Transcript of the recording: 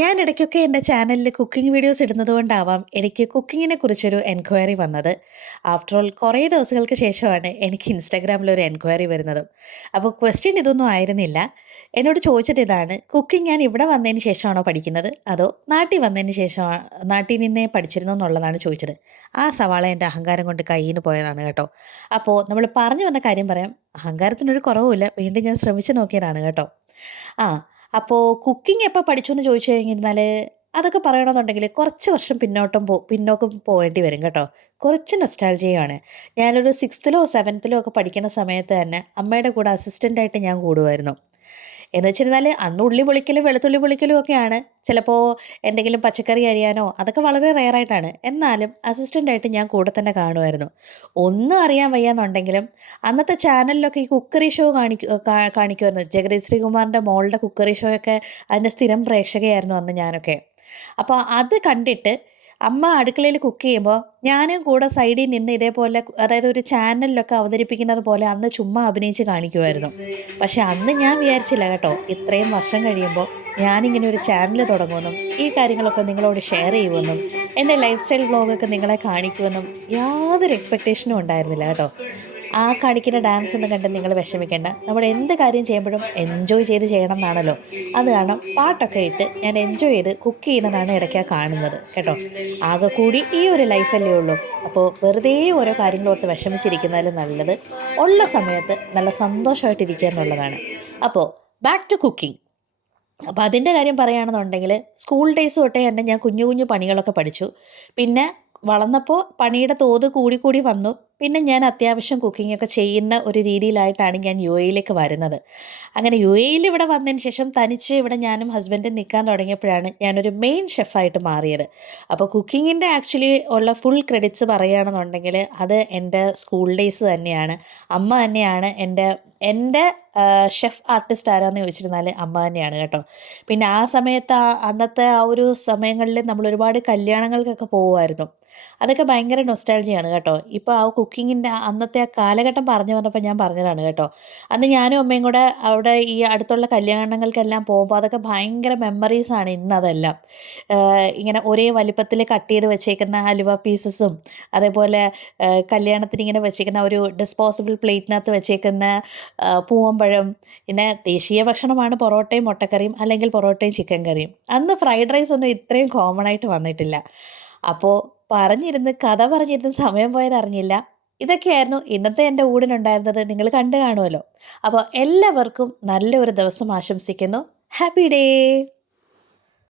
ഞാൻ ഇടയ്ക്കൊക്കെ എൻ്റെ ചാനലിൽ കുക്കിംഗ് വീഡിയോസ് ഇടുന്നതുകൊണ്ടാവാം എനിക്ക് കുക്കിങ്ങിനെ കുറിച്ചൊരു എൻക്വയറി വന്നത്. ആഫ്റ്റർ ഓൾ കുറേ ദിവസങ്ങൾക്ക് ശേഷമാണ് എനിക്ക് ഇൻസ്റ്റാഗ്രാമിൽ ഒരു എൻക്വയറി വരുന്നതും. അപ്പോൾ ക്വസ്റ്റ്യൻ ഇതൊന്നും ആയിരുന്നില്ല. എന്നോട് ചോദിച്ചത് ഇതാണ്: കുക്കിംഗ് ഞാൻ ഇവിടെ വന്നതിന് ശേഷമാണോ പഠിക്കുന്നത്, അതോ നാട്ടിൽ വന്നതിന് ശേഷം നാട്ടിൽ നിന്നേ പഠിച്ചിരുന്നോ എന്നുള്ളതാണ് ചോദിച്ചത്. ആ സവാള എൻ്റെ അഹങ്കാരം കൊണ്ട് കയ്യിൽ നിന്ന് പോയതാണ് കേട്ടോ. അപ്പോൾ നമ്മൾ പറഞ്ഞു വന്ന കാര്യം പറയാം. അഹങ്കാരത്തിനൊരു കുറവുമില്ല, വീണ്ടും ഞാൻ ശ്രമിച്ചു നോക്കിയതാണ് കേട്ടോ. ആ അപ്പോൾ കുക്കിംഗ് എപ്പോൾ പഠിച്ചു എന്ന് ചോദിച്ചു കഴിഞ്ഞിരുന്നാൽ അതൊക്കെ പറയണമെന്നുണ്ടെങ്കിൽ കുറച്ച് വർഷം പിന്നോക്കം പോകേണ്ടി വരും കേട്ടോ. കുറച്ച് നൊസ്റ്റാൾജിയയാണ്. ഞാനൊരു സിക്സ്ത്തിലോ സെവൻത്തിലോ ഒക്കെ പഠിക്കുന്ന സമയത്ത് തന്നെ അമ്മയുടെ കൂടെ അസിസ്റ്റൻ്റായിട്ട് ഞാൻ കൂടുമായിരുന്നു. എന്ന് വെച്ചിരുന്നാൽ അന്ന് ഉള്ളി പൊളിക്കലും വെളുത്തുള്ളി പൊളിക്കലും ഒക്കെയാണ്. ചിലപ്പോൾ എന്തെങ്കിലും പച്ചക്കറി അരിയാനോ അതൊക്കെ വളരെ റെയറായിട്ടാണ്. എന്നാലും അസിസ്റ്റൻ്റായിട്ട് ഞാൻ കൂടെ തന്നെ കാണുമായിരുന്നു. ഒന്നും അറിയാൻ വയ്യാന്നുണ്ടെങ്കിലും അന്നത്തെ ചാനലിലൊക്കെ ഈ കുക്കറി ഷോ കാണിക്കുമായിരുന്നു. ജഗതി ശ്രീകുമാറിൻ്റെ മോളുടെ കുക്കറി ഷോ ഒക്കെ അതിൻ്റെ സ്ഥിരം പ്രേക്ഷകയായിരുന്നു അന്ന് ഞാനൊക്കെ. അപ്പോൾ അത് കണ്ടിട്ട് അമ്മ അടുക്കളയിൽ കുക്ക് ചെയ്യുമ്പോൾ ഞാനും കൂടെ സൈഡിൽ നിന്ന് ഇതേപോലെ, അതായത് ഒരു ചാനലിലൊക്കെ അവതരിപ്പിക്കുന്നത് പോലെ അന്ന് ചുമ്മാ അഭിനയിച്ച് കാണിക്കുമായിരുന്നു. പക്ഷെ അന്ന് ഞാൻ വിചാരിച്ചില്ല കേട്ടോ, ഇത്രയും വർഷം കഴിയുമ്പോൾ ഞാനിങ്ങനെ ഒരു ചാനൽ തുടങ്ങുമെന്നും ഈ കാര്യങ്ങളൊക്കെ നിങ്ങളോട് ഷെയർ ചെയ്യുമെന്നും എൻ്റെ ലൈഫ് സ്റ്റൈൽ വ്ളോഗൊക്കെ നിങ്ങളെ കാണിക്കുമെന്നും യാതൊരു എക്സ്പെക്റ്റേഷനും ഉണ്ടായിരുന്നില്ല കേട്ടോ. ആ കാണിക്കുന്ന ഡാൻസ് ഒന്നും കണ്ട് നിങ്ങൾ വിഷമിക്കേണ്ട. നമ്മൾ എന്ത് കാര്യം ചെയ്യുമ്പോഴും എൻജോയ് ചെയ്ത് ചെയ്യണം എന്നാണല്ലോ. അത് കാരണം പാട്ടൊക്കെ ഇട്ട് ഞാൻ എൻജോയ് ചെയ്ത് കുക്ക് ചെയ്യുന്നതാണ് ഇടയ്ക്കാണ് കാണുന്നത് കേട്ടോ. ആകെ കൂടി ഈ ഒരു ലൈഫല്ലേ ഉള്ളൂ. അപ്പോൾ വെറുതെ ഓരോ കാര്യങ്ങളോർത്ത് വിഷമിച്ചിരിക്കുന്നതിലും നല്ലത് ഉള്ള സമയത്ത് നല്ല സന്തോഷമായിട്ടിരിക്കുക എന്നുള്ളതാണ്. അപ്പോൾ ബാക്ക് ടു കുക്കിംഗ്. അപ്പോൾ അതിൻ്റെ കാര്യം പറയുകയാണെന്നുണ്ടെങ്കിൽ സ്കൂൾ ഡേയ്സ് തൊട്ടേ തന്നെ ഞാൻ കുഞ്ഞു കുഞ്ഞു പണികളൊക്കെ പഠിച്ചു. പിന്നെ വളർന്നപ്പോൾ പണിയുടെ തോത് കൂടി വന്നു. പിന്നെ ഞാൻ അത്യാവശ്യം കുക്കിങ്ങൊക്കെ ചെയ്യുന്ന ഒരു രീതിയിലായിട്ടാണ് ഞാൻ യു എയിലേക്ക് വരുന്നത്. അങ്ങനെ യു എയിൽ ഇവിടെ വന്നതിന് ശേഷം തനിച്ച് ഇവിടെ ഞാനും ഹസ്ബൻഡും നിൽക്കാൻ തുടങ്ങിയപ്പോഴാണ് ഞാനൊരു മെയിൻ ഷെഫായിട്ട് മാറിയത്. അപ്പോൾ കുക്കിങ്ങിൻ്റെ ആക്ച്വലി ഉള്ള ഫുൾ ക്രെഡിറ്റ്സ് പറയുകയാണെന്നുണ്ടെങ്കിൽ അത് എൻ്റെ സ്കൂൾ ഡേയ്സ് തന്നെയാണ്. അമ്മ തന്നെയാണ് എൻ്റെ എൻ്റെ ഷെഫ് ആർട്ടിസ്റ്റ് ആരാന്ന് ചോദിച്ചിരുന്നാൽ അമ്മ തന്നെയാണ് കേട്ടോ. പിന്നെ ആ സമയത്ത് അന്നത്തെ ആ ഒരു സമയങ്ങളിൽ നമ്മൾ ഒരുപാട് കല്യാണങ്ങൾക്കൊക്കെ പോകുമായിരുന്നു. അതൊക്കെ ഭയങ്കര നൊസ്റ്റാൾജിയാണ് കേട്ടോ. ഇപ്പോൾ ആ കുക്കിങ്ങിൻ്റെ അന്നത്തെ ആ കാലഘട്ടം പറഞ്ഞു വന്നപ്പോൾ ഞാൻ പറഞ്ഞതാണ് കേട്ടോ. അന്ന് ഞാനും അമ്മയും കൂടെ അവിടെ ഈ അടുത്തുള്ള കല്യാണങ്ങൾക്കെല്ലാം പോകുമ്പോൾ അതൊക്കെ ഭയങ്കര മെമ്മറീസാണ് ഇന്നതെല്ലാം. ഇങ്ങനെ ഒരേ വലിപ്പത്തിൽ കട്ട് ചെയ്ത് വെച്ചേക്കുന്ന ഹലുവ പീസസും, അതേപോലെ കല്യാണത്തിന് ഇങ്ങനെ വെച്ചേക്കുന്ന ഒരു ഡിസ്പോസിബിൾ പ്ലേറ്റിനകത്ത് വെച്ചേക്കുന്ന പൂവമ്പഴം. പിന്നെ ദേശീയ ഭക്ഷണമാണ് പൊറോട്ടയും മുട്ടക്കറിയും, അല്ലെങ്കിൽ പൊറോട്ടയും ചിക്കൻ കറിയും. അന്ന് ഫ്രൈഡ് റൈസ് ഒന്നും ഇത്രയും കോമൺ ആയിട്ട് വന്നിട്ടില്ല. അപ്പോൾ കഥ പറഞ്ഞിരുന്ന് സമയം പോയത് അറിഞ്ഞില്ല. ഇതൊക്കെയായിരുന്നു ഇന്നത്തെ എൻ്റെ ഊടിനുണ്ടായിരുന്നത്. നിങ്ങൾ കണ്ടു കാണുമല്ലോ. അപ്പോൾ എല്ലാവർക്കും നല്ലൊരു ദിവസം ആശംസിക്കുന്നു. Happy day.